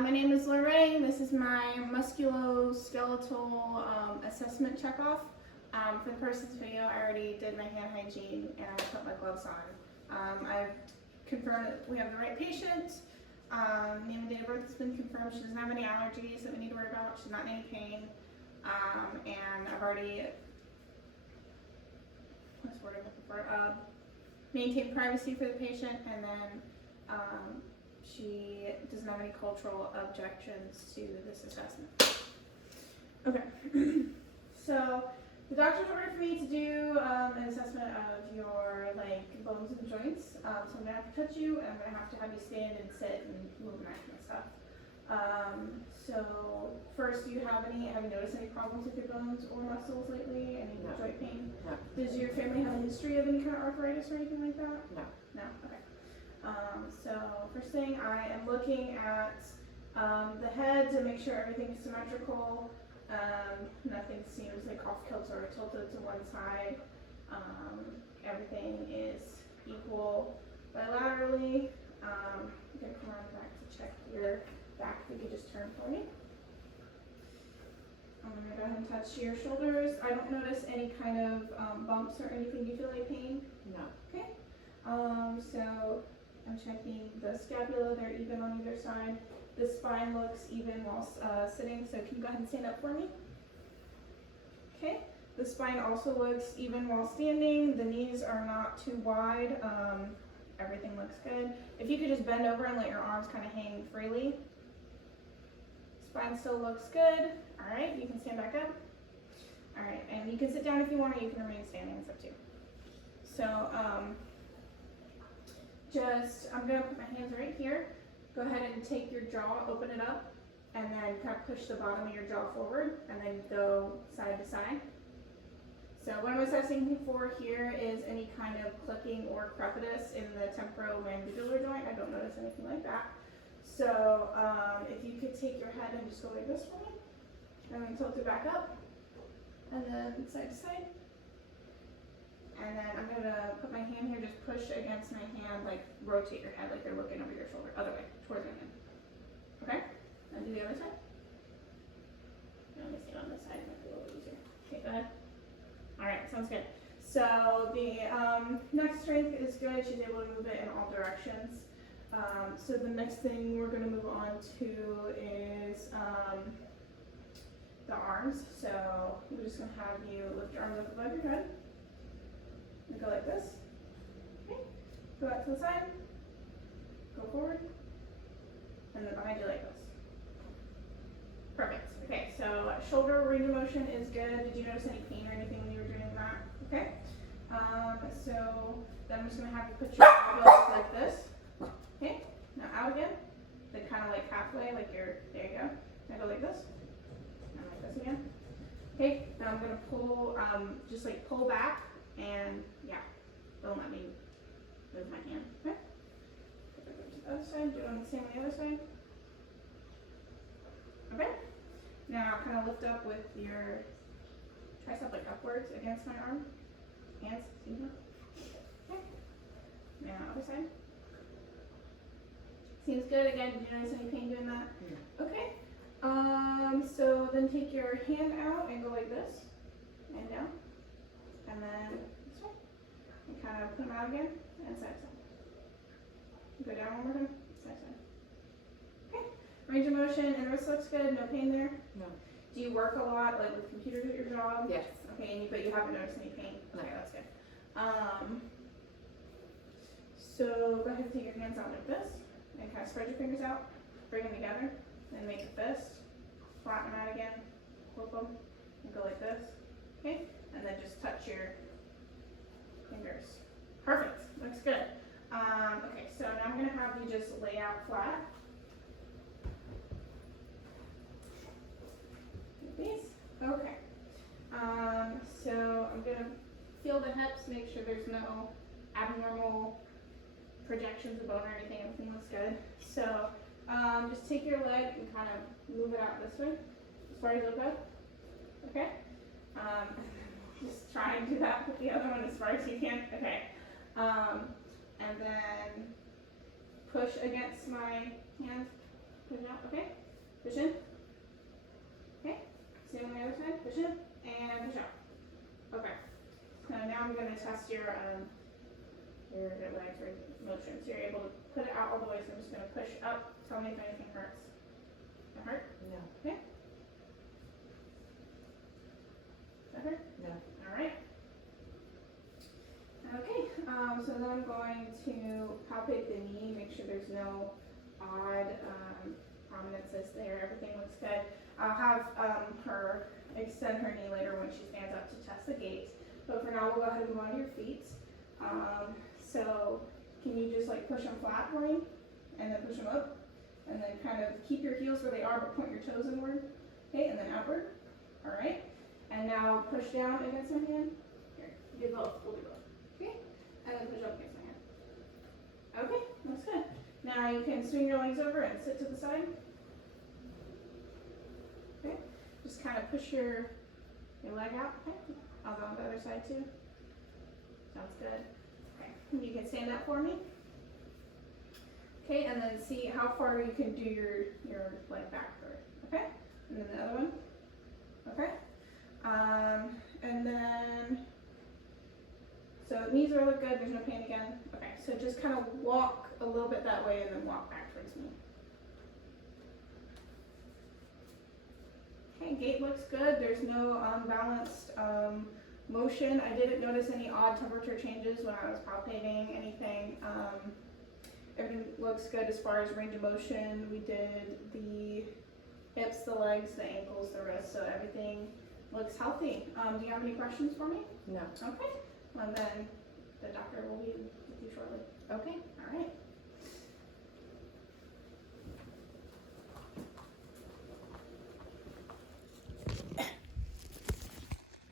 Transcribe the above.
My name is Lorraine. This is my musculoskeletal assessment checkoff. For the person's video, I already did my hand hygiene and I put my gloves on. I've confirmed that we have the right patient. Name and date of birth has been confirmed. She doesn't have any allergies that we need to worry about. She's not in any pain. And I've already maintained privacy for the patient, and then she doesn't have any cultural objections to this assessment. Okay, so the doctor's ordered for me to do an assessment of your bones and joints. So I'm gonna have to touch you, and I'm gonna have to have you stand and sit and move and that kind of stuff. So first, have you noticed any problems with your bones or muscles lately? Any joint pain? No. Does your family have a history of any kind of arthritis or anything like that? No. No? Okay. So first thing, I am looking at the head to make sure everything is symmetrical. Nothing seems like off kilter or tilted to one side. Everything is equal bilaterally. I'm going to come around back to check your back. If you could just turn for me. I'm going to go ahead and touch your shoulders. I don't notice any kind of bumps or anything. Do you feel any pain? No. Okay. So I'm checking the scapula. They're even on either side. The spine looks even while sitting. So can you go ahead and stand up for me? Okay. The spine also looks even while standing. The knees are not too wide. Everything looks good. If you could just bend over and let your arms kind of hang freely. Spine still looks good. All right, you can stand back up. All right, and you can sit down if you want, or you can remain standing. It's up to you. So I'm gonna put my hands right here. Go ahead and take your jaw, open it up, and then kind of push the bottom of your jaw forward, and then go side to side. So what I'm assessing for here is any kind of clicking or crepitus in the temporomandibular joint. I don't notice anything like that. So if you could take your head and just go like this for me, and then tilt it back up, and then side to side. And then I'm going to put my hand here, just push against my hand, rotate your head like you're looking over your shoulder, other way, towards my hand. Okay? And do the other side. Let me stand on this side, it might be a little easier. Okay, go ahead. Alright, sounds good. So the neck strength is good. She's able to move it in all directions. So the next thing we're going to move on to is the arms. So we're just going to have you lift your arms up above your head. And go like this. Okay. Go out to the side. Go forward. And then behind you like this. Perfect. Okay, so shoulder range of motion is good. Did you notice any pain or anything when you were doing that? Okay. So then I'm just going to have you put your elbows like this. Okay. Now out again. Then kind of like halfway, there you go. Now go like this. And like this again. Okay. Now I'm going to pull, just pull back. And don't let me move my hand. Okay. To the other side. Do it on the same on the other side. Okay. Now kind of lift up with your tricep upwards against my arm. Hands. Okay. Now other side. Seems good. Again, did you notice any pain doing that? No. Okay. So then take your hand out and go like this and down. And then this way. And kind of put them out again and side to side. Go down one more time. Side to side. Okay. Range of motion and wrist looks good. No pain there? No. Do you work a lot with computers at your job? Yes. Okay, but you haven't noticed any pain? No. Okay, that's good. So go ahead and take your hands out like this and kind of spread your fingers out. Bring them together and make a fist. Flatten them out again. Flip them and go like this. Okay? And then just touch your fingers. Perfect. Looks good. Okay, so now I'm going to have you just lay out flat. Like these. Okay. So I'm going to feel the hips, make sure there's no abnormal projections of bone or anything. Everything looks good. So just take your leg and kind of move it out this way as far as it'll go. Okay? Just try and do that with the other one as far as you can. Okay. And then push against my hand Push out, okay. Push in. Okay. Same on the other side. Push in and push out. Okay. Now I'm going to test your legs motion. So you're able to put it out all the way. So I'm just going to push up. Tell me if anything hurts. That hurt? No. Okay. That hurt? No. All right. Okay. So then I'm going to palpate the knee. Make sure there's no odd prominences there. Everything looks good. I'll have her extend her knee later when she stands up to test the gait. But for now, we'll go ahead and move on to your feet. So can you just like push them flat for me? And then push them up? And then kind of keep your heels where they are, but point your toes inward. Okay, and then outward. All right. And now push down against my hand. Here, do both. We'll do both. Okay. And then push up against my hand. Okay, that's good. Now you can swing your legs over and sit to the side. Okay. Just kind of push your leg out. Okay. I'll go on the other side too. Sounds good. Okay. You can stand up for me. Okay, and then see how far you can do your leg backward. Okay? And then the other one. Okay? And then, so knees are look good, there's no pain again. Okay, so just kind of walk a little bit that way and then walk back towards me. Okay, gait looks good, there's no unbalanced motion. I didn't notice any odd temperature changes when I was palpating anything. Everything looks good as far as range of motion. We did the hips, the legs, the ankles, the wrists, so everything looks healthy. Do you have any questions for me? No. Okay. And then the doctor will be with you shortly. Okay. All right.